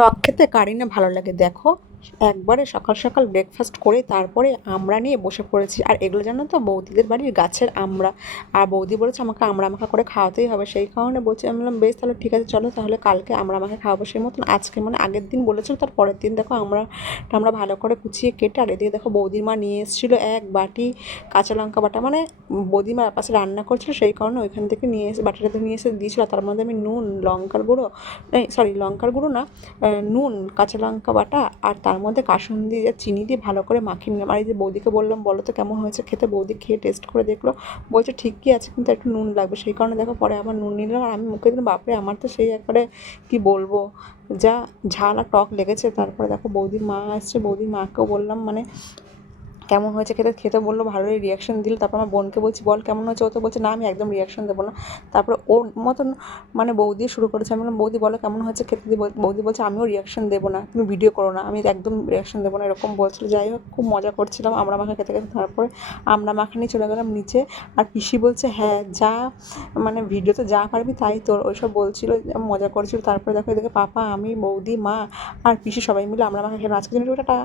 টক খেতে কারই না ভালো লাগে দেখো। একবারে সকাল সকাল ব্রেকফাস্ট করে তারপরে আমরা নিয়ে বসে পড়েছি। আর এগুলো জানো তো বৌদিদের বাড়ির গাছের আমড়া। আর বৌদি বলেছে আমাকে আমড়া মাখা করে খাওয়াতেই হবে, সেই কারণে বলছি। আমি বললাম বেশ তাহলে ঠিক আছে, চলো তাহলে কালকে আমড়া মাখা খাওয়াবো। সেই মতন আজকে মানে আগের দিন বলেছিল, তার পরের দিন দেখো আমরা ভালো করে কুচিয়ে কেটে, আর এদিকে দেখো বৌদির মা নিয়ে এসেছিলো এক বাটি কাঁচা লঙ্কা বাটা। মানে বৌদিমা পাশে রান্না করছিল, সেই কারণে ওইখান থেকে নিয়ে এসে বাটিটাতে নিয়ে এসে দিয়েছিলো। তার মধ্যে আমি নুন, লঙ্কার গুঁড়ো, সরি লঙ্কার গুঁড়ো না, নুন, কাঁচা লঙ্কা বাটা, আর তার মধ্যে কাসুন্দি আর চিনি দিয়ে ভালো করে মাখিয়ে নিলাম। আর এই যে বৌদিকে বললাম বলো তো কেমন হয়েছে খেতে, বৌদি খেয়ে টেস্ট করে দেখলো, বলছে ঠিকই আছে কিন্তু একটু নুন লাগবে। সেই কারণে দেখো পরে আবার নুন নিলাম। আর আমি মুখে দিলাম, বাপরে আমার তো সেই একবারে কি বলবো, যা ঝাল আর টক লেগেছে। তারপরে দেখো বৌদির মা আসছে, বৌদির মাকেও বললাম মানে কেমন হয়েছে খেতে, খেতে বললো ভালোই, রিয়াকশন দিল। তারপর আমার বোনকে বলছি বল কেমন হয়েছে, ও তো বলছে না আমি একদম রিয়াকশন দেবো না। তারপরে ওর মতন মানে বৌদি শুরু করেছে। আমি বললাম বৌদি বলো কেমন হয়েছে খেতে, বৌদি বলছে আমিও রিয়াকশন দেবো না, তুমি ভিডিও করো না, আমি একদম রিয়াকশন দেবো না, এরকম বলছিল। যাই হোক খুব মজা করছিলাম আমরা মাখা খেতে খেতে। তারপরে আমরা মাখা নিয়ে চলে গেলাম নিচে। আর পিসি বলছে হ্যাঁ যা মানে ভিডিওতে যা পারবি তাই তোর, ওইসব বলছিল, মজা করছিল। তারপরে দেখো এদিকে পাপা, আমি, বৌদি, মা আর পিসি সবাই মিলে আমরা মাখা খেলাম। আজকের জন্য টাটা।